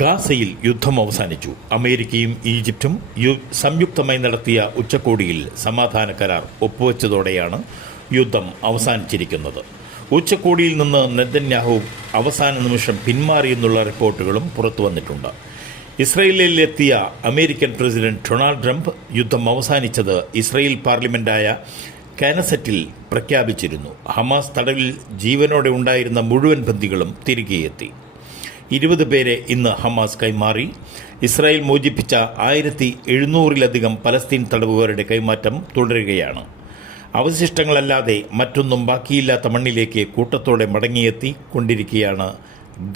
ഗാസയിൽ യുദ്ധം അവസാനിച്ചു. അമേരിക്കയും ഈജിപ്തും സംയുക്തമായി നടത്തിയ ഉച്ചകോടിയിൽ സമാധാന കരാർ ഒപ്പുവെച്ചതോടെയാണ് യുദ്ധം അവസാനിച്ചിരിക്കുന്നത്. ഉച്ചകോടിയിൽ നിന്ന് നെതന്യാഹു അവസാന നിമിഷം പിന്മാറിയെന്നുള്ള റിപ്പോർട്ടുകളും പുറത്തു വന്നിട്ടുണ്ട്. ഇസ്രയേലിലെത്തിയ അമേരിക്കൻ പ്രസിഡന്റ് ഡൊണാൾഡ് ട്രംപ് യുദ്ധം അവസാനിച്ചത് ഇസ്രയേൽ പാർലമെന്റായ കാനസറ്റിൽ പ്രഖ്യാപിച്ചിരുന്നു. ഹമാസ് തടവിൽ ജീവനോടെ ഉണ്ടായിരുന്ന മുഴുവൻ ബന്ധികളും തിരികെ എത്തി ഇരുപത് പേരെ ഇന്ന് ഹമാസ് കൈമാറി. ഇസ്രായേൽ മോചിപ്പിച്ച ആയിരത്തി എഴുന്നൂറിലധികം പലസ്തീൻ തടവുകാരുടെ കൈമാറ്റം തുടരുകയാണ്. അവശിഷ്ടങ്ങളല്ലാതെ മറ്റൊന്നും ബാക്കിയില്ലാത്ത മണ്ണിലേക്ക് കൂട്ടത്തോടെ മടങ്ങിയെത്തി കൊണ്ടിരിക്കുകയാണ്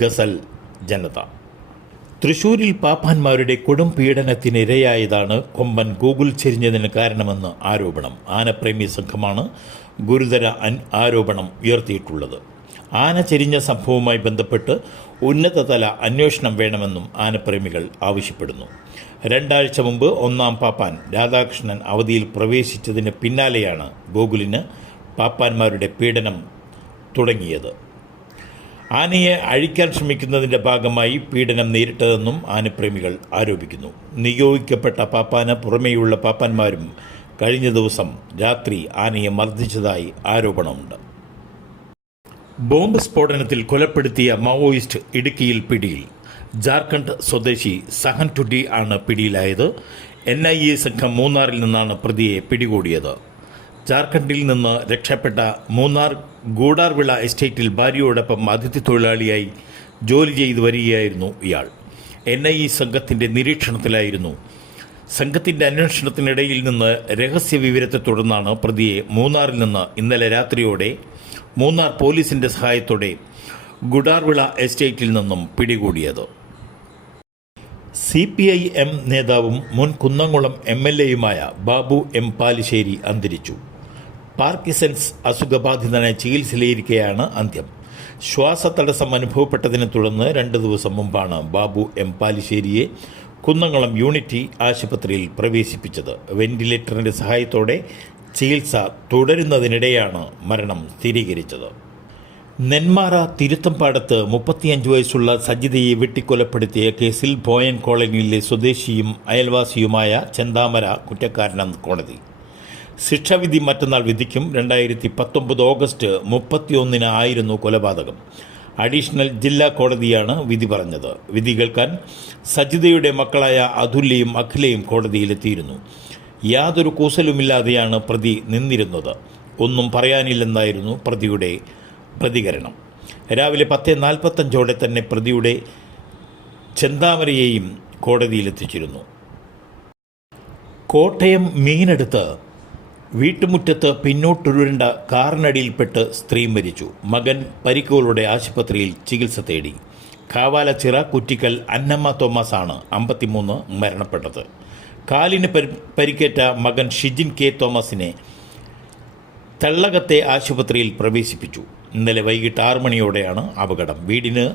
ഗസൽ ജനത. തൃശൂരിൽ പാപ്പാന്മാരുടെ കൊടും പീഡനത്തിനിരയായതാണ് കൊമ്പൻ ഗൂഗിൾ ചെരിഞ്ഞതിന് കാരണമെന്ന് ആരോപണം. ആനപ്രേമി സംഘമാണ് ഗുരുതര ആരോപണം ഉയർത്തിയിട്ടുള്ളത്. ആന ചെരിഞ്ഞ സംഭവവുമായി ബന്ധപ്പെട്ട് ഉന്നതതല അന്വേഷണം വേണമെന്നും ആനപ്രേമികൾ ആവശ്യപ്പെടുന്നു. രണ്ടാഴ്ച മുമ്പ് ഒന്നാം പാപ്പാൻ രാധാകൃഷ്ണൻ അവധിയിൽ പ്രവേശിച്ചതിന് പിന്നാലെയാണ് ഗോകുലിന് പാപ്പാന്മാരുടെ പീഡനം തുടങ്ങിയത്. ആനയെ അഴിക്കാൻ ശ്രമിക്കുന്നതിന്റെ ഭാഗമായി പീഡനം നേരിട്ടതെന്നും ആനപ്രേമികൾ ആരോപിക്കുന്നു. നിയോഗിക്കപ്പെട്ട പാപ്പാന് പുറമേയുള്ള പാപ്പാന്മാരും കഴിഞ്ഞ ദിവസം രാത്രി ആനയെ മർദ്ദിച്ചതായി ആരോപണമുണ്ട്. ബോംബ് സ്ഫോടനത്തിൽ കൊലപ്പെടുത്തിയ മാവോയിസ്റ്റ് ഇടുക്കിയിൽ പിടിയിൽ. ജാർഖണ്ഡ് സ്വദേശി സഹൻ ടുഡി ആണ് പിടിയിലായത്. എൻ ഐ എ സംഘം മൂന്നാറിൽ നിന്നാണ് പ്രതിയെ പിടികൂടിയത്. ജാർഖണ്ഡിൽ നിന്ന് രക്ഷപ്പെട്ട മൂന്നാർ ഗൂഡാർവിള എസ്റ്റേറ്റിൽ ഭാര്യയോടൊപ്പം അതിഥി തൊഴിലാളിയായി ജോലി ചെയ്തു വരികയായിരുന്നു ഇയാൾ. എൻ ഐ എ സംഘത്തിന്റെ നിരീക്ഷണത്തിലായിരുന്നു. സംഘത്തിന്റെ അന്വേഷണത്തിനിടയിൽ നിന്ന് രഹസ്യ വിവരത്തെ തുടർന്നാണ് പ്രതിയെ മൂന്നാറിൽ നിന്ന് ഇന്നലെ രാത്രിയോടെ മൂന്നാർ പോലീസിന്റെ സഹായത്തോടെ ഗുഡാർവിള എസ്റ്റേറ്റിൽ നിന്നും പിടികൂടിയത്. സി പി ഐ എം നേതാവും മുൻ കുന്നംകുളം എം എൽ എയുമായ ബാബു എം പാലിശ്ശേരി അന്തരിച്ചു. പാർക്കിസൺസ് അസുഖബാധിതനെ ചികിത്സയിലിരിക്കെയാണ് അന്ത്യം. ശ്വാസതടസ്സം അനുഭവപ്പെട്ടതിനെ തുടർന്ന് രണ്ട് ദിവസം മുമ്പാണ് ബാബു എം പാലിശ്ശേരിയെ കുന്നംകുളം യൂണിറ്റി ആശുപത്രിയിൽ പ്രവേശിപ്പിച്ചത്. വെന്റിലേറ്ററിന്റെ സഹായത്തോടെ ചികിത്സ തുടരുന്നതിനിടെയാണ് മരണം സ്ഥിരീകരിച്ചത്. നെന്മാറ തിരുത്തമ്പാടത്ത് മുപ്പത്തിയഞ്ച് വയസ്സുള്ള സജിതയെ വെട്ടിക്കൊലപ്പെടുത്തിയ കേസിൽ ബോയൻ കോളനിയിലെ സ്വദേശിയും അയൽവാസിയുമായ ചെന്താമര കുറ്റക്കാരനെന്ന് കോടതി. ശിക്ഷാവിധി മറ്റന്നാൾ വിധിക്കും രണ്ടായിരത്തി പത്തൊമ്പത് ഓഗസ്റ്റ് മുപ്പത്തിയൊന്നിന് ആയിരുന്നു കൊലപാതകം. അഡീഷണൽ ജില്ലാ കോടതിയാണ് വിധി പറഞ്ഞത്. വിധി കേൾക്കാൻ സജിതയുടെ മക്കളായ അതുല്യയും അഖിലയും കോടതിയിലെത്തിയിരുന്നു. യാതൊരു കൂസലുമില്ലാതെയാണ് പ്രതി നിന്നിരുന്നത്. ഒന്നും പറയാനില്ലെന്നായിരുന്നു പ്രതിയുടെ പ്രതികരണം. രാവിലെ പത്ത് നാൽപ്പത്തഞ്ചോടെ തന്നെ പ്രതിയുടെ ചെന്താമരയെയും കോടതിയിലെത്തിച്ചിരുന്നു. കോട്ടയം മീനെടുത്ത് വീട്ടുമുറ്റത്ത് പിന്നോട്ടുരുണ്ട കാറിനടിയിൽപ്പെട്ട് സ്ത്രീ മരിച്ചു. മകൻ പരിക്കുകളുടെ ആശുപത്രിയിൽ ചികിത്സ തേടി. കാവാലച്ചിറ കുറ്റിക്കൽ അന്നമ്മ തോമസ് ആണ് അമ്പത്തിമൂന്ന് മരണപ്പെട്ടത്. കാലിന് പരി- പരിക്കേറ്റ മകൻ ഷിജിൻ കെ തോമസിനെ തള്ളകത്തെ ആശുപത്രിയിൽ പ്രവേശിപ്പിച്ചു. ഇന്നലെ വൈകിട്ട് ആറു മണിയോടെയാണ് അപകടം. വീടിന്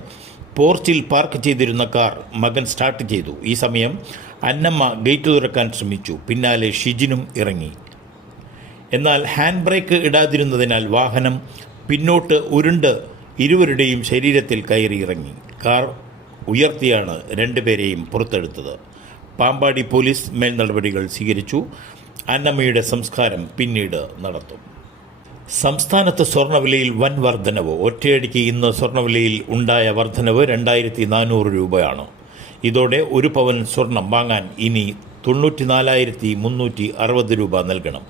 പോർച്ചിൽ പാർക്ക് ചെയ്തിരുന്ന കാർ മകൻ സ്റ്റാർട്ട് ചെയ്തു. ഈ സമയം അന്നമ്മ ഗേറ്റ് തുറക്കാൻ ശ്രമിച്ചു. പിന്നാലെ ഷിജിനും ഇറങ്ങി. എന്നാൽ ഹാൻഡ് ബ്രേക്ക് ഇടാതിരുന്നതിനാൽ വാഹനം പിന്നോട്ട് ഉരുണ്ട് ഇരുവരുടെയും ശരീരത്തിൽ കയറി ഇറങ്ങി. കാർ ഉയർത്തിയാണ് രണ്ടുപേരെയും പുറത്തെടുത്തത്. പാമ്പാടി പോലീസ് മേൽനടപടികൾ സ്വീകരിച്ചു. അന്നമ്മയുടെ സംസ്കാരം പിന്നീട് നടത്തും. സംസ്ഥാനത്ത് സ്വർണവിലയിൽ വൻ വർധനവ്. ഒറ്റയടിക്ക് ഇന്ന് സ്വർണവിലയിൽ ഉണ്ടായ വർധനവ് രണ്ടായിരത്തി നാനൂറ് രൂപയാണ്. ഇതോടെ ഒരു പവൻ സ്വർണം വാങ്ങാൻ ഇനി തൊണ്ണൂറ്റിനാലായിരത്തി മുന്നൂറ്റി അറുപത് രൂപ നൽകണം.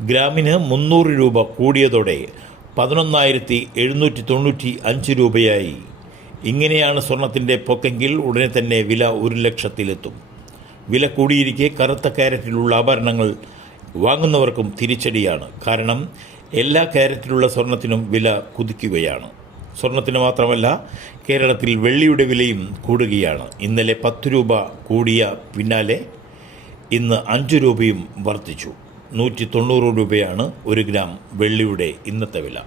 ഗ്രാമിന് മുന്നൂറ് രൂപ കൂടിയതോടെ പതിനൊന്നായിരത്തി എഴുന്നൂറ്റി തൊണ്ണൂറ്റി അഞ്ച് രൂപയായി. ഇങ്ങനെയാണ് സ്വർണത്തിന്റെ പൊക്കെങ്കിൽ ഉടനെ തന്നെ വില ഒരു ലക്ഷത്തിലെത്തും. വില കൂടിയിരിക്കെ കറുത്ത കാരറ്റിലുള്ള ആഭരണങ്ങൾ വാങ്ങുന്നവർക്കും തിരിച്ചടിയാണ്. കാരണം എല്ലാ കാരറ്റിലുള്ള സ്വർണത്തിനും വില കുതിക്കുകയാണ്. സ്വർണത്തിന് മാത്രമല്ല കേരളത്തിൽ വെള്ളിയുടെ വിലയും കൂടുകയാണ്. ഇന്നലെ പത്ത് രൂപ കൂടിയ പിന്നാലെ ഇന്ന് അഞ്ച് രൂപയും വർദ്ധിച്ചു. നൂറ്റി തൊണ്ണൂറ് രൂപയാണ് ഒരു ഗ്രാം വെള്ളിയുടെ ഇന്നത്തെ വില.